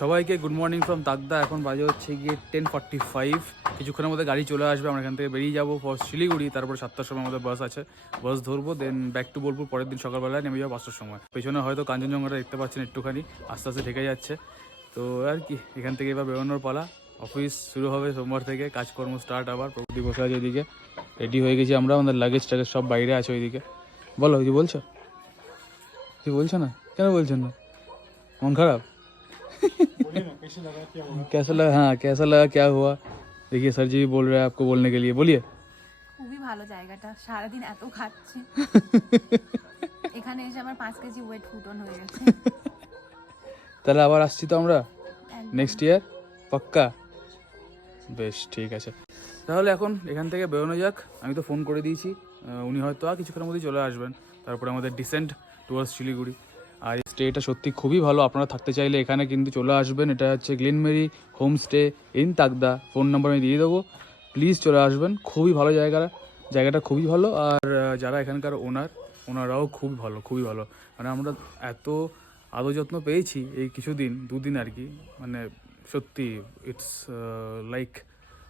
সবাইকে good morning from Takdah. এখন বাজে হচ্ছে গিয়ে 10:45। কিছুক্ষণের মধ্যে গাড়ি চলে আসবে। আমরা এখান থেকে বেরিয়ে যাবো ফর শিলিগুড়ি। তারপর 7টার সময় আমাদের বাস আছে, বাস ধরবো, দেন ব্যাক টু বোলপুর। পরের দিন সকালবেলায় নেমে যাবো 5টার সময়। পেছনে হয়তো কাঞ্চনজঙ্ঘাটা দেখতে পাচ্ছেন একটুখানি আস্তে আস্তে ঢেকে যাচ্ছে। তো আর কি, এখান থেকে এবার বেরোনোর পালা। অফিস শুরু হবে সোমবার থেকে, কাজকর্ম স্টার্ট আবার। প্রকৃতি বসে আছে ওইদিকে, রেডি হয়ে গেছি আমরা। আমাদের লাগেজ টাগেজ সব বাইরে আছে ওইদিকে। বলো, কিছু বলছো? কিছু বলছো না? কেন বলছেন না? মন খারাপ? कैसा लगा? हाँ, कैसा लगा, क्या हुआ? देखिए सर जी भी बोल रहे हैं आपको बोलने के लिए, बोलिए। খুবই ভালো জায়গাটা, সারাদিন এত খাচ্ছি এখানে এসে আমার 5 কেজি ওয়েট ফুটন হয়ে গেছে। তাহলে আবার আসছি তো আমরা একদম। নেক্সট ইয়ার, পাক্কা? বেশ, ঠিক আছে। তাহলে এখন এখান থেকে বেরোনো যাক। আমি তো ফোন করে দিয়েছি, উনি হয়তো আর কিছুক্ষণের মধ্যেই চলে আসবেন। তারপরে আমাদের ডিসেন্ট টুয়ার্ডস শিলিগুড়ি। আর এই স্টেটা সত্যি খুবই ভালো। আপনারা থাকতে চাইলে এখানে কিন্তু চলে আসবেন। এটা হচ্ছে Glenmary homestay in Takdah. Phone number আমি দিয়ে দেবো, প্লিজ চলে আসবেন। খুবই ভালো জায়গাটা খুবই ভালো। আর যারা এখানকার ওনারাও খুবই ভালো, খুবই ভালো। মানে আমরা এত আদর যত্ন পেয়েছি এই কিছুদিন, দুদিন আর কি। মানে সত্যি it's like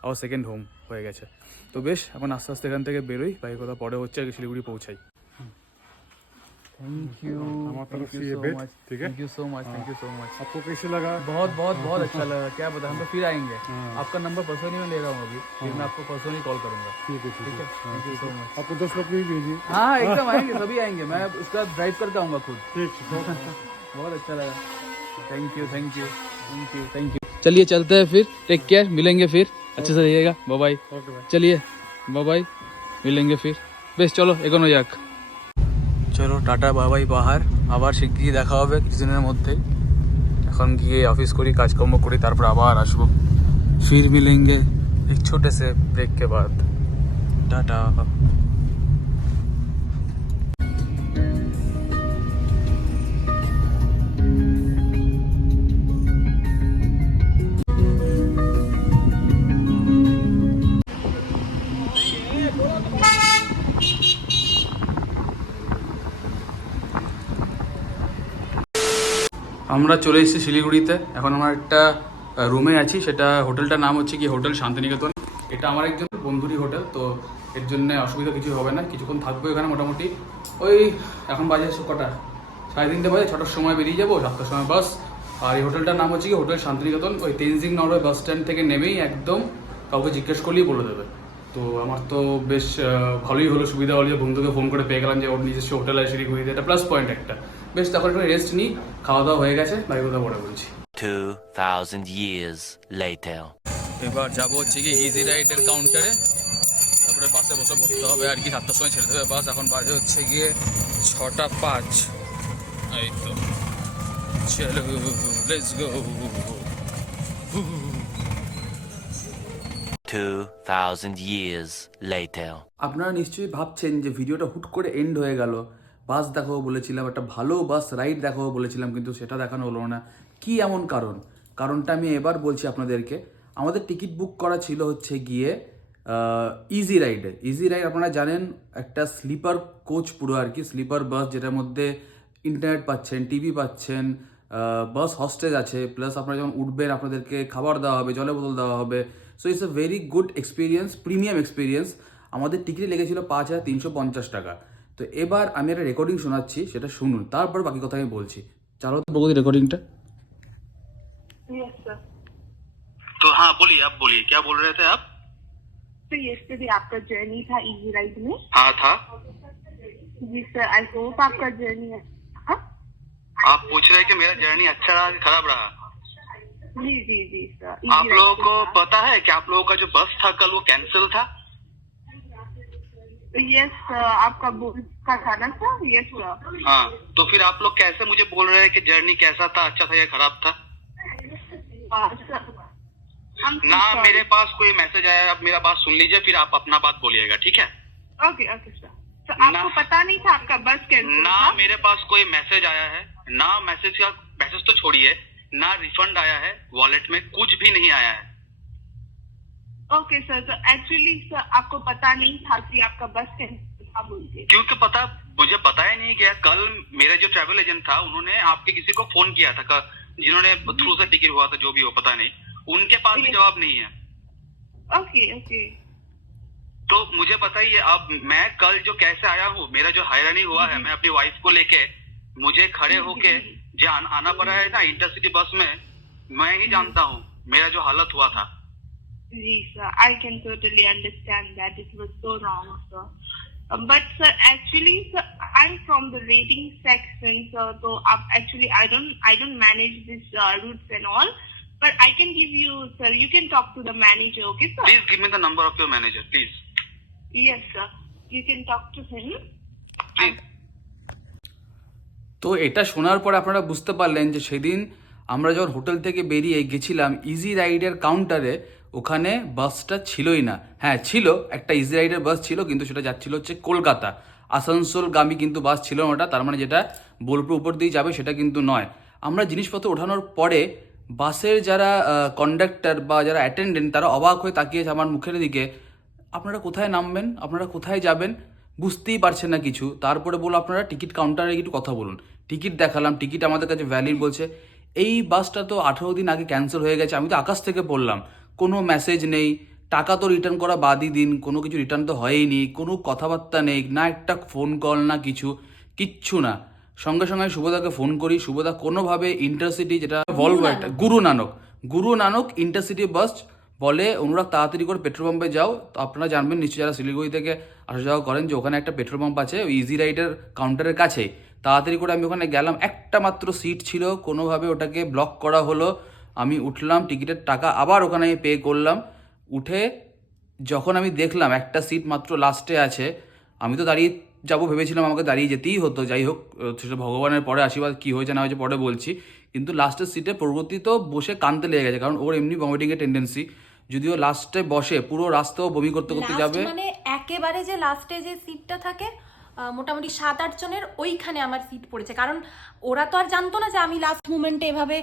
our second home হয়ে গেছে। তো বেশ, এখন আস্তে আস্তে এখান থেকে বেরোই। বাকি কথা পরে হচ্ছে আর কি, শিলিগুড়ি পৌঁছাই। थैंक यू, हमारी तरफ से ये बेट, ठीक है? Thank you so much, thank you so much. आपको कैसे लगा? बहुत बहुत बहुत अच्छा लगा। क्या बता, हम तो फिर आएंगे। आपका नंबर पर्सनली मैं ले रहा हूँ अभी, फिर मैं आपको पर्सनली कॉल करूंगा। ठीक है, ठीक है। Thank you so much. आपको 10 लोग भी भेजिए। हाँ एकदम आएंगे, सभी आएंगे। मैं उसका ड्राइव करके आऊँगा खुद। ठीक बहुत अच्छा लगा। Thank you thank you thank you thank you. चलिए चलते हैं फिर, टेक केयर, मिलेंगे फिर। अच्छे से रहिएगा, बाय बाय। ओके भाई। चलिए बाय बाय, मिलेंगे फिर। বেশ, চলো এগোনো যাক। চলো টাটা বাই বাই পাহাড়। আবার শিগগিরই দেখা হবে কিছুদিনের মধ্যেই। এখন গিয়ে অফিস করি, কাজকর্ম করি, তারপর আবার আসবো। फिर मिलेंगे एक छोटे से ब्रेक के बाद। टाटा। আমরা চলে এসেছি শিলিগুড়িতে। এখন আমার একটা রুমে আছি, সেটা হোটেলটার নাম হচ্ছে কি হোটেল শান্তিনিকেতন। এটা আমার একজন বন্ধুরই হোটেল, তো এর জন্য অসুবিধা কিছু হবে না। কিছুক্ষণ থাকবো এখানে মোটামুটি। ওই এখন বাজে কটা, 3:30 বাজে। 6টার সময় বেরিয়ে যাবো, 7টার সময় বাস। আর এই হোটেলটার নাম হচ্ছে কি হোটেল শান্তিনিকেতন। ওই তেনজিং নরওয়ে বাস স্ট্যান্ড থেকে নেমেই একদম কাউকে জিজ্ঞেস করলেই বলে দেবে। তো আমার তো বেশ ভালোই হলো, সুবিধা হলো যে বন্ধুকে ফোন করে পেয়ে গেলাম যে ওর নিজস্ব হোটেল আছে শিলিগুড়িতে। এটা প্লাস পয়েন্ট একটা। বেশ, তখন একটু রেস্ট নিই, খাওয়া দাওয়া হয়ে গেছে, বাকি কথা পরে বলছি। 2000 years later. এবার যাবো হচ্ছে কি ইজি রাইডের কাউন্টারে, তারপরে বাসে বসে পড়তে হবে আর কি। 7টার সময় ছেড়ে দেবে বাস। এখন বাজে হচ্ছে গিয়ে 6:05। এই তো, চলো লেটস গো। 2000 years later. আপনারা নিশ্চয়ই ভাবছেন যে ভিডিওটা হুট করে এন্ড হয়ে গেল। বাস দেখাবো বলেছিলাম, একটা ভালো বাস রাইড দেখাবো বলেছিলাম, কিন্তু সেটা দেখানো হলো না। কি এমন কারণটা আমি এবার বলছি আপনাদেরকে। আমাদের টিকিট বুক করা ছিল হচ্ছে গিয়ে ইজি রাইডে। ইজি রাইড আপনারা জানেন, একটা স্লিপার কোচ পুরো আর কি, স্লিপার বাস, যেটার মধ্যে ইন্টারনেট পাচ্ছেন, টিভি পাচ্ছেন, বাস হস্টেজ আছে, প্লাস আপনারা যখন উঠবেন আপনাদেরকে খাবার দেওয়া হবে, জলের বোতল দেওয়া হবে। So it's a very good experience, premium experience. আমাদের টিকিট লেগেছিল 5,350 টাকা। তো এবার আমি একটা রেকর্ডিং শোনাচ্ছি, সেটা শুনুন, তারপর বাকি কথা আমি বলছি। চালো তো বলছি রেকর্ডিংটা। Yes sir. तो हाँ बोलिए, आप बोलिए, क्या बोल रहे थे आप? तो यस्टरडे आपका जर्नी था इजी राइड में। हाँ था। जी सर, आई होप आपका जर्नी अच्छा। आप पूछ रहे हैं कि मेरा जर्नी अच्छा रहा कि खराब रहा? जी जी जी सर। आप लोगों को पता है कि आप लोगों का जो बस था कल वो कैंसिल था? यस सर, आपका बुक का था ना सर? Yes sir. हाँ, तो फिर आप लोग कैसे मुझे बोल रहे हैं कि जर्नी कैसा था, अच्छा था या खराब था? ना मेरे पास कोई मैसेज आया। अब मेरा बात सुन लीजिए, फिर आप अपना बात बोलिएगा, ठीक है? Okay okay sir. तो आपको पता नहीं था आपका बस कैंसिल ना था? मेरे पास कोई मैसेज आया है, ना मैसेज तो छोड़िए, ना रिफंड आया है, वॉलेट में कुछ भी नहीं आया है। ओके सर, तो एक्चुअली सर आपको पता नहीं था कि आपका बस कैंसिल था बोल के? क्योंकि मुझे पता ही नहीं गया। कल मेरा जो ट्रैवल एजेंट था उन्होंने आपके किसी को फोन किया था जिन्होंने थ्रू से टिकट हुआ था, जो भी हो पता नहीं, उनके पास भी जवाब नहीं है। ओके ओके तो मुझे बताइए अब मैं कल जो कैसे आया हूँ, मेरा जो हैरानी हुआ है, मैं अपनी वाइफ को लेके मुझे खड़े होके जो आना पड़ा है ना इंटरसिटी बस में, मैं ही जानता हूँ मेरा जो हालत हुआ था। जी sir, I can totally understand that it was so wrong sir, but sir actually sir I am from the rating section sir, तो आप actually I don't manage this routes and all, but I can give you sir, you can talk to the manager, okay sir? Please give me the number of your manager please. Yes, sir. You can talk to him. Please. তো এটা শোনার পর আপনারা বুঝতে পারলেন যে সেদিন আমরা যখন হোটেল থেকে বেরিয়ে গেছিলাম ইজি রাইডের কাউন্টারে, ওখানে বাসটা ছিলই না। হ্যাঁ ছিল, একটা ইজি রাইডের বাস ছিল, কিন্তু সেটা যাচ্ছিল হচ্ছে কলকাতা আসানসোলগামী, কিন্তু বাস ছিল না ওটা, তার মানে যেটা বোলপুর উপর দিয়ে যাবে সেটা কিন্তু নয়। আমরা জিনিসপত্র ওঠানোর পরে বাসের যারা কন্ডাক্টর বা যারা অ্যাটেন্ডেন্ট তারা অবাক হয়ে তাকিয়েছে আমার মুখের দিকে, আপনারা কোথায় নামবেন, আপনারা কোথায় যাবেন, বুঝতেই পারছেন না কিছু। তারপরে বললো আপনারা টিকিট কাউন্টারে একটু কথা বলুন। টিকিট দেখালাম, টিকিট আমাদের কাছে ভ্যালিড বলছে। এই বাসটা তো 18 দিন আগে ক্যান্সেল হয়ে গেছে, আমি তো আকাশ থেকে পড়লাম, কোনো মেসেজ নেই, টাকা তো রিটার্ন করা বাদই দিন, কোনো কিছু রিটার্ন তো হয়ইনি, কোনো কথাবার্তা নেই, না একটা ফোন কল না কিচ্ছু না। সঙ্গে সঙ্গে শুভদাকে ফোন করি, শুভদা কোনোভাবে ইন্টারসিটি যেটা ভলভো একটা গুরু নানক ইন্টারসিটি বাস বলে, অনুরাগ তাড়াতাড়ি করে পেট্রোল পাম্পে যাও। তো আপনারা জানবেন নিশ্চয়ই যারা শিলিগুড়ি থেকে আসা যাওয়া করেন যে ওখানে একটা পেট্রোল পাম্প আছে ওই ইজি রাইডের কাউন্টারের কাছেই। তাড়াতাড়ি করে আমি ওখানে গেলাম, একটা মাত্র সিট ছিল, কোনোভাবে ওটাকে ব্লক করা হলো। আমি উঠলাম, টিকিটের টাকা আবার ওখানে আমি পে করলাম। উঠে যখন আমি দেখলাম একটা সিট মাত্র লাস্টে আছে, আমি তো দাঁড়িয়ে যাবো ভেবেছিলাম, আমাকে দাঁড়িয়ে যেতেই হতো। যাই হোক, সেটা ভগবানের পরে আশীর্বাদ, কী হয়েছে না হয়েছে পরে বলছি। কিন্তু লাস্টের সিটে প্রগতি তো বসে কাঁদতে লেগে গেছে, কারণ ওর এমনি ভমিটিংয়ের টেন্ডেন্সি। যদিও লাস্টে বসে পুরো রাস্তাও বমি করতে করতে যাবে, মানে একেবারে যে লাস্টে যে সিটটা থাকে মোটামুটি 7-8 জনের, ওইখানে আমার সিট পড়েছে। কারণ ওরা তো আর জানতো না যে আমি লাস্ট মুমেন্টে এভাবে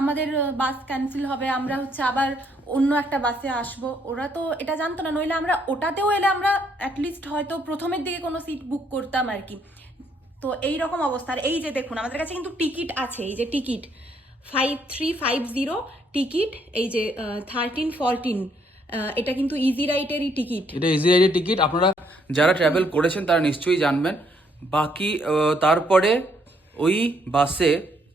আমাদের বাস ক্যান্সেল হবে, আমরা হচ্ছে আবার অন্য একটা বাসে আসবো, ওরা তো এটা জানতো না। নইলে আমরা ওটাতেও এলে আমরা অ্যাটলিস্ট হয়তো প্রথমের দিকে কোনো সিট বুক করতাম আর কি। তো এই রকম অবস্থা। আর এই যে দেখুন আমাদের কাছে কিন্তু টিকিট আছে, এই যে টিকিট 5350 টিকিট, এই যে 1314, এটা কিন্তু ইজি রাইডেরই টিকিট। এটা ইজি রাইডের টিকিট, আপনারা যারা ট্রাভেল করেছেন তারা নিশ্চয়ই জানবেন। বাকি তারপরে ওই বাসে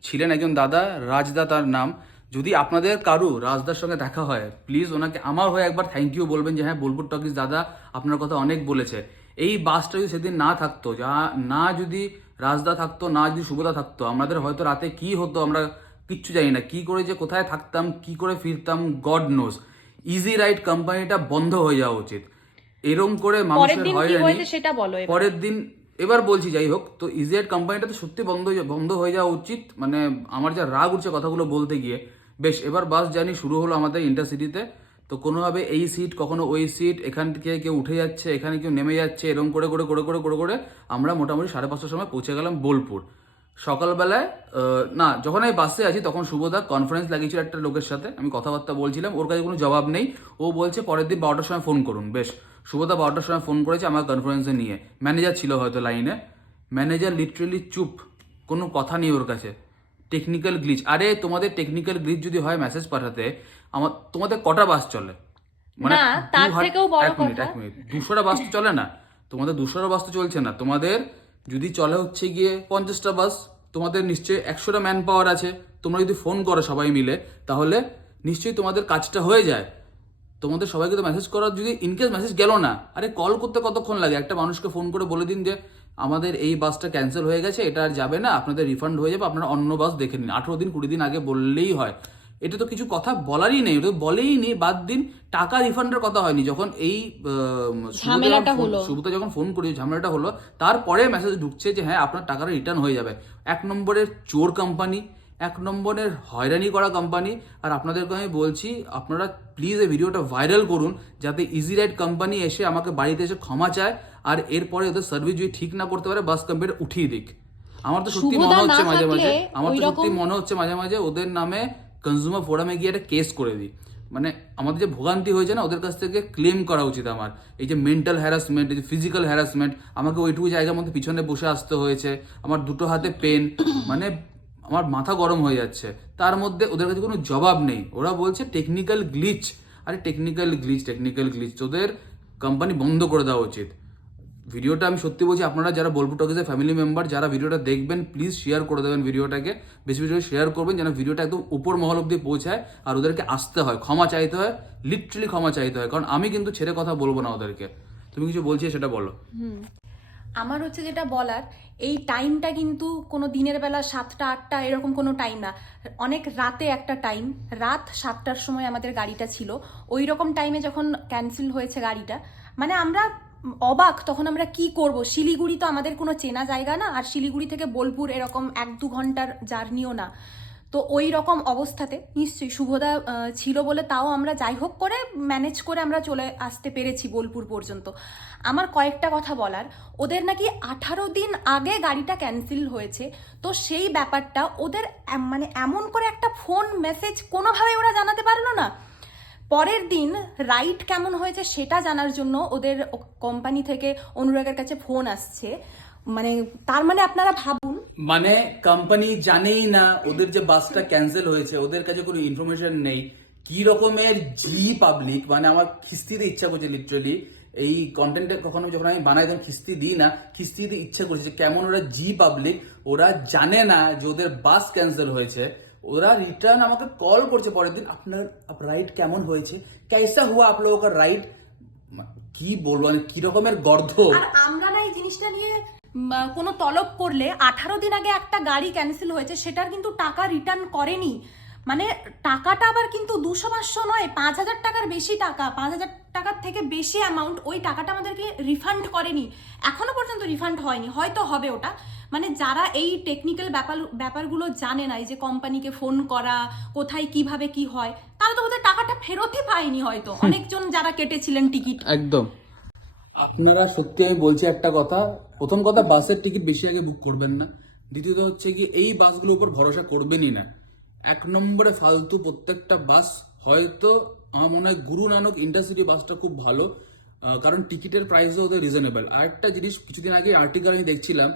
ছিলেন একজন দাদা, রাজদা তার নাম। যদি আপনাদের কারু রাজদার সঙ্গে দেখা হয়, প্লিজ ওনাকে আমার হয়ে একবার থ্যাংক ইউ বলবেন যে হ্যাঁ বোলপুর টকিজ দাদা আপনার কথা অনেক বলেছে। এই বাসটা যদি সেদিন না থাকতো, না যদি রাজদা থাকতো, না যদি শুভদা থাকতো, আমাদের হয়তো রাতে কি হতো আমরা কিচ্ছু জানি না, কি করে যে কোথায় থাকতাম, কি করে ফিরতাম, গড নোজ। ইজি রাইড কোম্পানিটা বন্ধ হয়ে যাওয়া উচিত। এরকম করে মানুষের হয়রানি সেটা বলো পরের দিন, এবার বলছি যাই হোক, তো ইজি রাইড কোম্পানিটা তো সত্যি বন্ধ হয়ে যাওয়া উচিত। মানে আমার যা রাগ উঠছে কথাগুলো বলতে গিয়ে। বেশ, এবার বাস জার্নি শুরু হলো আমাদের ইন্টারসিটিতে। তো কোনোভাবে এই সিট কখনো ওই সিট, এখান থেকে কেউ উঠে যাচ্ছে, এখানে কেউ নেমে যাচ্ছে, এরকম করে করে করে করে করে করে আমরা মোটামুটি 5:30টার সময় পৌঁছে গেলাম বোলপুর। সকালবেলায় না, যখন আমি বাসে আছি তখন শুভদা কনফারেন্স লাগিয়েছিল একটা লোকের সাথে, আমি কথাবার্তা বলছিলাম, ওর কাছে কোনো জবাব নেই। ও বলছে পরের দিন 12টার সময় ফোন করুন। বেশ, শুভদা 12টার সময় ফোন করেছে আমার কনফারেন্সে নিয়ে। ম্যানেজার ছিল হয়তো লাইনে, ম্যানেজার লিটারেলি চুপ, কোনো কথা নেই ওর কাছে। টেকনিক্যাল গ্লিচ, আরে তোমাদের টেকনিক্যাল গ্লিচ যদি হয় মেসেজ পাঠাতে, তোমাদের কটা বাস চলে? মানে তার থেকেও বড় কথা, 200টা বাস তো চলে না, তোমাদের 200টা বাস তো চলছে না। তোমাদের যদি চলে হচ্ছে গিয়ে 50টা বাস, তোমাদের নিশ্চয়ই 100টা ম্যান পাওয়ার আছে। তোমরা যদি ফোন করো সবাই মিলে, তাহলে নিশ্চয়ই তোমাদের কাজটা হয়ে যায়। তোমাদের সবাইকে তো মেসেজ করার, যদি ইনকেস মেসেজ গেল না, আরে কল করতে কতক্ষণ লাগে? একটা মানুষকে ফোন করে বলে দিন যে আমাদের এই বাসটা ক্যান্সেল হয়ে গেছে, এটা আর যাবে না, আপনাদের রিফান্ড হয়ে যাবে, আপনারা অন্য বাস দেখে নিন। 18 দিন 20 দিন আগে বললেই হয়। এটা তো কিছু কথা বলারই নেই, ওটা বলেই নেই। বাদ দিন টাকা রিফান্ডের কথা হয়নি। যখন এই শুভদা যখন ফোন করি ঝামেলাটা হলো, তারপরে মেসেজ ঢুকছে যে হ্যাঁ আপনার টাকাটা রিটার্ন হয়ে যাবে। 1 নম্বরের চোর কোম্পানি, 1 নম্বরের হয়রানি করা কোম্পানি। আর আপনাদেরকে আমি বলছি, আপনারা প্লিজ এই ভিডিওটা ভাইরাল করুন, যাতে ইজি রাইড কোম্পানি এসে আমাকে বাড়িতে এসে ক্ষমা চায়, আর এরপরে ওদের সার্ভিস যদি ঠিক না করতে পারে বাস কোম্পানিটা উঠিয়ে দিক। আমার তো সত্যি মনে হচ্ছে মাঝে মাঝে ওদের নামে কনজিউমার ফোরামে গিয়ে একটা কেস করে দিই। মানে আমাদের যে ভোগান্তি হয়েছে না, ওদের কাছ থেকে ক্লেম করা উচিত আমার। এই যে মেন্টাল হ্যারাসমেন্ট, এই যে ফিজিক্যাল হ্যারাসমেন্ট, আমাকে ওইটুকু জায়গার মধ্যে পিছনে বসে আসতে হয়েছে, আমার 2 হাতে পেন, মানে আমার মাথা গরম হয়ে যাচ্ছে। তার মধ্যে ওদের কাছে কোনো জবাব নেই, ওরা বলছে টেকনিক্যাল গ্লিচ। আরে টেকনিক্যাল গ্লিচ ওদের কোম্পানি বন্ধ করে দেওয়া উচিত। ভিডিওটা আমি সত্যি বলছি, আপনারা যারা বোলপুর টকিজের ফ্যামিলি মেম্বার যারা ভিডিওটা দেখবেন, প্লিজ শেয়ার করে দেবেন ভিডিওটাকে, বেশি বেশি শেয়ার করবেন যেন ভিডিওটা একদম উপর মহল অব্দি পৌঁছায়। আর ওদেরকে আসতে হয়, ক্ষমা চাইতে হয়, লিটারালি ক্ষমা চাইতে হয়, কারণ আমি কিন্তু ছেড়ে কথা বলবো না ওদেরকে। তুমি কিছু বলছি সেটা বলো। আমার হচ্ছে যেটা বলার, এই টাইমটা কিন্তু কোনো দিনের বেলা 7টা 8টা এরকম কোনো টাইম না, অনেক রাতে একটা টাইম। রাত 7টার সময় আমাদের গাড়িটা ছিল, ওই রকম টাইমে যখন ক্যান্সেল হয়েছে গাড়িটা, মানে আমরা অবাক। তখন আমরা কি করব, শিলিগুড়ি তো আমাদের কোনো চেনা জায়গা না, আর শিলিগুড়ি থেকে বোলপুর এরকম 1-2 ঘন্টার জার্নিও না। তো ওই রকম অবস্থাতে নিশ্চয়ই শুভদা ছিল বলে তাও আমরা যাই হোক করে ম্যানেজ করে আমরা চলে আসতে পেরেছি বোলপুর পর্যন্ত। আমার কয়েকটা কথা বলার, ওদের নাকি 18 দিন আগে গাড়িটা ক্যান্সেল হয়েছে। তো সেই ব্যাপারটা ওদের মানে এমন করে একটা ফোন মেসেজ কোনোভাবে ওরা জানাতে পারলো না। পরের দিন রাইড কেমন হয়েছে সেটা জানার জন্য ওদের কোম্পানি থেকে অনুরাগের কাছে ফোন আসছে। মানে তার মানে আপনারা ভাবুন, মানে কোম্পানি জানেই না ওদের যে বাসটা ক্যান্সেল হয়েছে, ওদের কাছে কোনো ইনফরমেশন নেই। কি রকমের জি পাবলিক, মানে আমার খিস্তি দিতে ইচ্ছা করছে লিটারালি। এই কন্টেন্টে কখনো যখন আমি বানাই তখন খিস্তি দিই না, খিস্তি দিতে ইচ্ছা করছে কেমন ওরা জি পাবলিক। ওরা জানে না যে ওদের বাস ক্যান্সেল হয়েছে, ওরা রিটার্ন আমাকে কল করছে পরের দিন, আপনার রাইড কেমন হয়েছে, कैसा हुआ आप लोगों का রাইড। কি বলবো, মানে কি রকমের গর্ধ। আর আমরা না এই জিনিসটা নিয়ে কোনো তলব করলে 18 দিন আগে একটা গাড়ি ক্যান্সেল হয়েছে সেটার কিন্তু টাকা রিটার্ন করেনি। মানে টাকাটা আবার কিন্তু 200-500 নয়, 5000 টাকার বেশি টাকা, 5000 টাকার থেকে বেশি অ্যামাউন্ট, ওই টাকাটা আমাদেরকে রিফান্ড করেনি, এখনো পর্যন্ত রিফান্ড হয়নি, হয়তো হবে ওটা। মানে যারা এই টেকনিক্যাল ব্যাপারগুলো জানে না, এই যে কোম্পানিকে ফোন করা, কোথায় কিভাবে কি হয়, তারা তো ওদের টাকাটা ফেরতই পায়নি হয়তো, অনেকজন যারা কেটেছিলেন টিকিট। একদম। আপনারা সত্যি, আমি বলছি একটা কথা, প্রথম কথা বাসের টিকিট বেশি আগে বুক করবেন না। দ্বিতীয়ত হচ্ছে কি, এই বাসগুলোর উপর ভরসা করবেনই না। 1 নম্বরে ফালতু প্রত্যেকটা বাস। হয়তো আমার মনে হয় গুরু নানক ইন্টারসিটি বাসটা খুব ভালো, কারণ টিকিটের প্রাইসও ওদের রিজনেবল। আরেকটা জিনিস, কিছুদিন আগে আর্টিকেল আমি দেখছিলাম,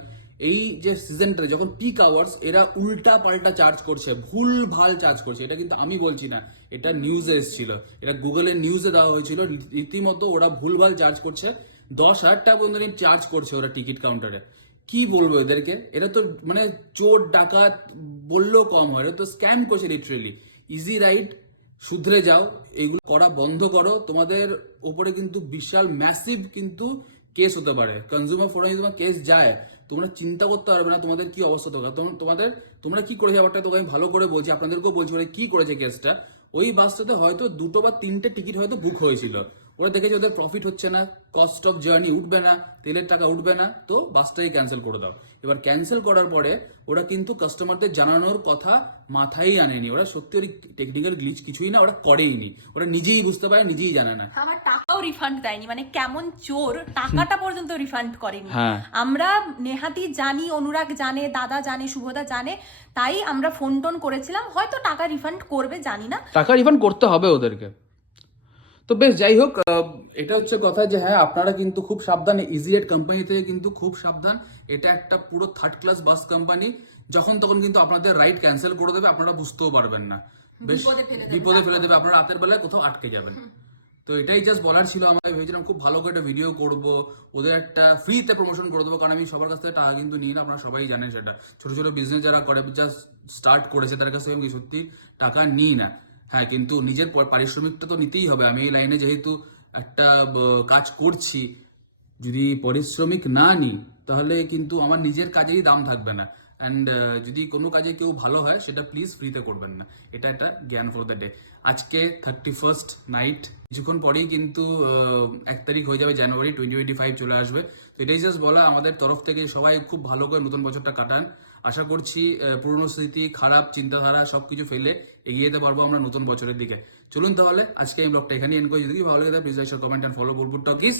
এই যে সিজনটা যখন পিক আওয়ার্স, এরা উল্টা পাল্টা চার্জ করছে, ভুল ভাল চার্জ করছে। এটা কিন্তু আমি বলছি না, এটা নিউজে এসেছিল, এটা গুগলের নিউজে দেওয়া হয়েছিল। রীতিমতো ওরা ভুলভাল চার্জ করছে, 10,000 টাকা পর্যন্ত চার্জ করছে ওরা টিকিট কাউন্টারে। কি বলবো এদেরকে, এরা তো মানে চোর ডাকাত বললেও কম হয়, এরা তো স্ক্যাম করছে লিটারেলি। ইজি রাইড শুধরে যাও, এগুলো করা বন্ধ করো, তোমাদের উপরে কিন্তু বিশাল ম্যাসিভ কিন্তু কেস হতে পারে। কনজিউমার ফোরামে যদি তোমার কেস যায়, তোমরা চিন্তা করতে পারবে না তোমাদের কি অবস্থা হবে। তোমরা কি করেছে ব্যাপারটা তোকে আমি ভালো করে বলছি, আপনাদেরকেও বলছি ওরা কি করেছে কেসটা। ওই বাসটাতে হয়তো 2 বা 3টে টিকিট হয়তো বুক হয়েছিল, ওরা দেখেছে ওদের প্রফিট হচ্ছে না, কস্ট অফ জার্নি উঠবে না, তেলের টাকা উঠবে না, তো বাসটাই ক্যান্সেল করে দাও। এবার ক্যান্সেল করার পরে ওরা কিন্তু কাস্টমারদের জানানোর কথা মাথায় আনেনি। ওরা সত্যি ওই টেকনিক্যাল গ্লিচ কিছুই না, ওরা করেইনি, ওরা নিজেই বুঝতে পারে, নিজেই জানে না। আমার টাকাও রিফান্ড দেয়নি, মানে কেমন চোর, টাকাটা পর্যন্ত রিফান্ড করেনি। আমরা নেহাতি জানি, অনুরাগ জানে, দাদা জানে, শুভদা জানে, তাই আমরা ফোন টোন করেছিলাম, হয়তো টাকা রিফান্ড করবে জানি না, টাকা রিফান্ড করতে হবে ওদেরকে। তো বেশ, যাই হোক, এটা হচ্ছে কথা যে হ্যাঁ, আপনারা কিন্তু খুব সাবধান। ইজিয়েট কোম্পানি থেকে কিন্তু খুব সাবধান, এটা একটা পুরো 3rd ক্লাস বাস কোম্পানি। যখন তখন কিন্তু আপনাদের রাইড ক্যান্সেল করে দেবে, আপনারা বুঝতেও পারবেন না, বেশ বিপদে ফেলে দেবে, আপনারা রাতের বেলায় কোথাও আটকে যাবেন। তো এটাই জাস্ট বলার ছিল। আমরা ভেবেছিলাম খুব ভালো করে একটা ভিডিও করব, ওদের একটা ফ্রিতে প্রমোশন করে দেবো, কারণ আমি সবার কাছ থেকে টাকা কিন্তু নিই না, আপনারা সবাই জানেন সেটা। ছোট ছোট বিজনেস যারা করে, জাস্ট স্টার্ট করেছে, তার কাছ থেকে আমি সত্যি টাকা নিই না। হ্যাঁ, কিন্তু নিজের পারিশ্রমিকটা তো নিতেই হবে। আমি এই লাইনে যেহেতু একটা কাজ করছি, যদি পারিশ্রমিক না নিই তাহলে কিন্তু আমার নিজের কাজেই দাম থাকবে না। অ্যান্ড যদি কোনো কাজে কেউ ভালো হয় সেটা প্লিজ ফ্রিতে করবেন না, এটা একটা জ্ঞান ফর দ্য ডে। আজকে 31st নাইট, কিছুক্ষণ পরেই কিন্তু 1 তারিখ হয়ে যাবে, জানুয়ারি 2025 চলে আসবে। তো এটাই জাস্ট বলা আমাদের তরফ থেকে, সবাই খুব ভালো করে নতুন বছরটা কাটান। আশা করছি পুরনো স্মৃতি, খারাপ চিন্তাধারা সবকিছু ফেলে এগিয়ে যেতে পারবো আমরা নতুন বছরের দিকে। চলুন তাহলে আজকে এই ব্লগটা এখানে এন্ড করি। যদি ভালো লাগে please like, comment and follow Bolpur talkies.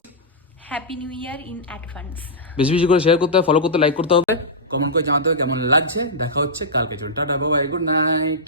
Happy new year in advance. বেশি বেশি করে শেয়ার করতে হবে, ফলো করতে, লাইক করতে হবে, কমেন্ট করে জানাতে হবে কেমন লাগছে। দেখা হচ্ছে কালকে। চলুন, tata, bye bye, good night.